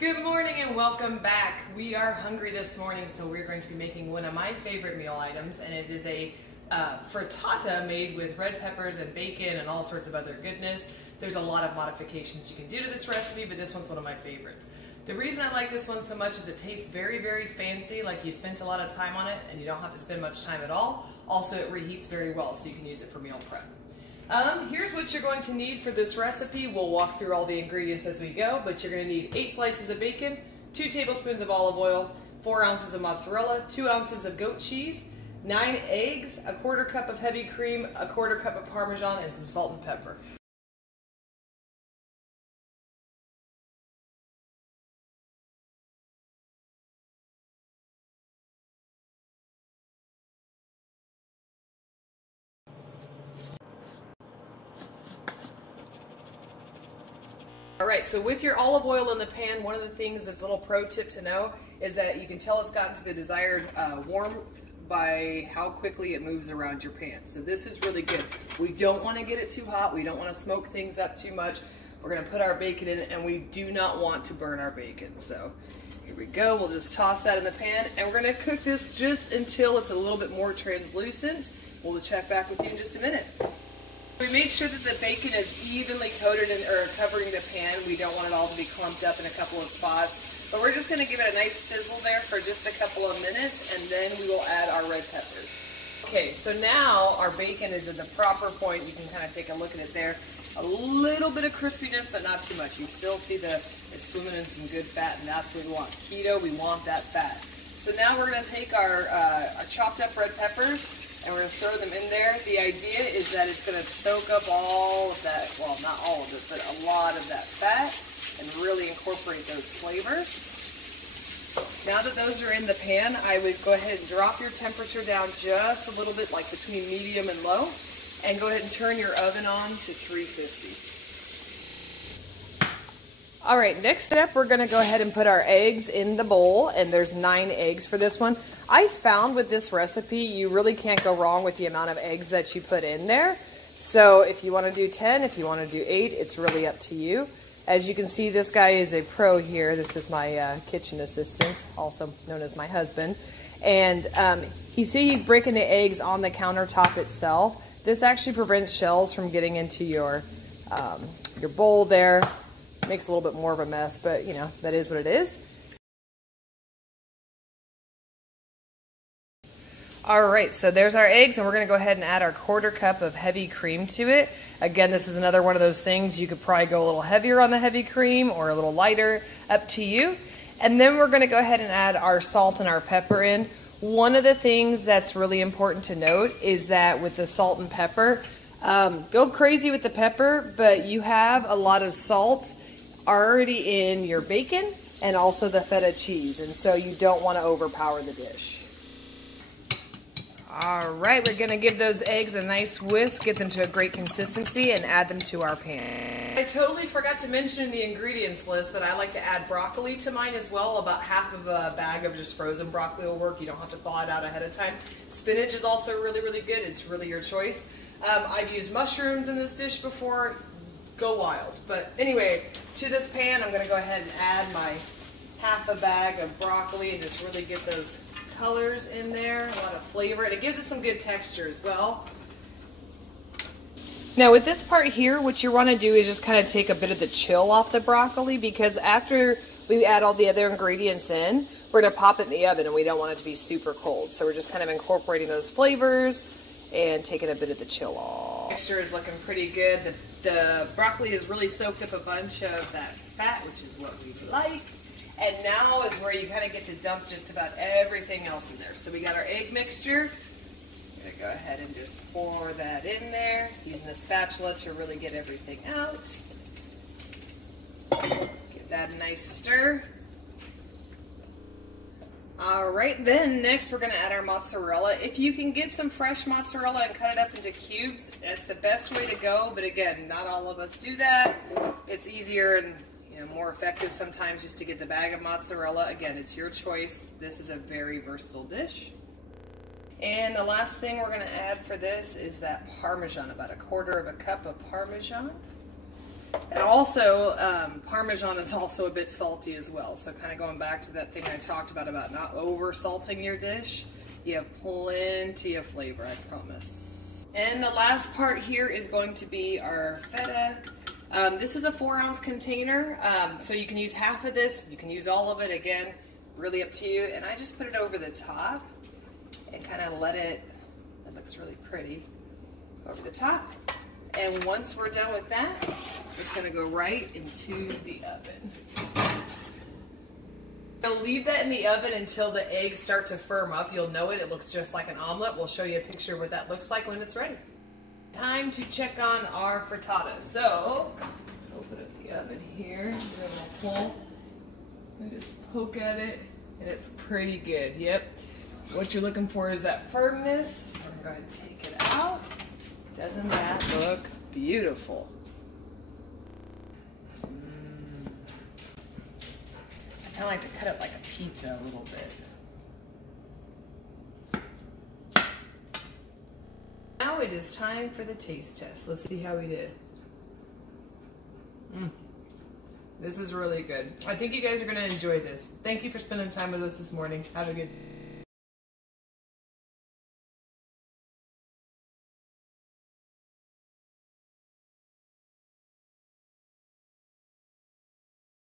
Good morning and welcome back. We are hungry this morning, so we're going to be making one of my favorite meal items, and it is a frittata made with red peppers and bacon and all sorts of other goodness. There's a lot of modifications you can do to this recipe, but this one's one of my favorites. The reason I like this one so much is it tastes very, very fancy, like you spent a lot of time on it and you don't have to spend much time at all. Also, it reheats very well, so you can use it for meal prep. Here's what you're going to need for this recipe. We'll walk through all the ingredients as we go, but you're going to need 8 slices of bacon, 2 tablespoons of olive oil, 4 ounces of mozzarella, 2 ounces of goat cheese, 9 eggs, a 1/4 cup of heavy cream, a 1/4 cup of Parmesan, and some salt and pepper. Alright, so with your olive oil in the pan, one of the things that's a little pro tip to know is that you can tell it's gotten to the desired warm by how quickly it moves around your pan. So this is really good. We don't want to get it too hot. We don't want to smoke things up too much. We're going to put our bacon in, and we do not want to burn our bacon. So here we go. We'll just toss that in the pan, and we're going to cook this just until it's a little bit more translucent. We'll check back with you in just a minute. We made sure that the bacon is evenly coated or covering the pan. We don't want it all to be clumped up in a couple of spots. But we're just going to give it a nice sizzle there for just a couple of minutes, and then we will add our red peppers. Okay, so now our bacon is at the proper point. You can kind of take a look at it there. A little bit of crispiness, but not too much. You still see it's swimming in some good fat, and that's what we want. Keto, we want that fat. So now we're going to take our chopped up red peppers, and we're going to throw them in there. The idea is that it's going to soak up all of that, well, not all of it, but a lot of that fat and really incorporate those flavors. Now that those are in the pan, I would go ahead and drop your temperature down just a little bit, like between medium and low, and go ahead and turn your oven on to 350. All right, next step, we're going to go ahead and put our eggs in the bowl, and there's 9 eggs for this one. I found with this recipe, you really can't go wrong with the amount of eggs that you put in there. So if you want to do 10, if you want to do 8, it's really up to you. As you can see, this guy is a pro here. This is my kitchen assistant, also known as my husband. And he's breaking the eggs on the countertop itself. This actually prevents shells from getting into your bowl there. Makes a little bit more of a mess, but you know, that is what it is. All right, so there's our eggs, and we're going to go ahead and add our 1/4 cup of heavy cream to it. Again, this is another one of those things you could probably go a little heavier on the heavy cream or a little lighter, up to you. And then we're going to go ahead and add our salt and our pepper in. One of the things that's really important to note is that with the salt and pepper, go crazy with the pepper, but you have a lot of salt already in your bacon and also the feta cheese, and so you don't want to overpower the dish. All right, we're going to give those eggs a nice whisk, get them to a great consistency, and add them to our pan. I totally forgot to mention in the ingredients list that I like to add broccoli to mine as well. About half of a bag of just frozen broccoli will work. You don't have to thaw it out ahead of time. Spinach is also really, really good. It's really your choice. I've used mushrooms in this dish before. Go wild. But anyway, to this pan, I'm going to go ahead and add my half a bag of broccoli and just really get those colors in there, a lot of flavor, and it gives it some good texture as well. Now with this part here, what you want to do is just kind of take a bit of the chill off the broccoli, because after we add all the other ingredients in, we're going to pop it in the oven, and we don't want it to be super cold. So we're just kind of incorporating those flavors and taking a bit of the chill off. The texture is looking pretty good. The broccoli has really soaked up a bunch of that fat, which is what we like. And now is where you kind of get to dump just about everything else in there. So we got our egg mixture. I'm going to go ahead and just pour that in there, using a spatula to really get everything out. Give that a nice stir. All right, then next we're going to add our mozzarella. If you can get some fresh mozzarella and cut it up into cubes, that's the best way to go. But again, not all of us do that. It's easier and more effective sometimes just to get the bag of mozzarella. Again, it's your choice. This is a very versatile dish. And the last thing we're going to add for this is that Parmesan, about a 1/4 cup of Parmesan. And also, Parmesan is also a bit salty as well. So kind of going back to that thing I talked about not over salting your dish. You have plenty of flavor, I promise. And the last part here is going to be our feta. This is a 4-ounce container, so you can use half of this, you can use all of it, again, really up to you. And I just put it over the top and kind of let it, that looks really pretty, over the top. And once we're done with that, it's gonna go right into the oven. I'll leave that in the oven until the eggs start to firm up. You'll know it looks just like an omelet. We'll show you a picture of what that looks like when it's ready. Time to check on our frittata. So, open up the oven here, give it a little pull, and just poke at it, and it's pretty good, yep. What you're looking for is that firmness, so I'm going to take it out. Doesn't that look beautiful? I kind of like to cut it like a pizza a little bit. Now it is time for the taste test. Let's see how we did. This is really good. I think you guys are going to enjoy this. Thank you for spending time with us this morning. Have a good day.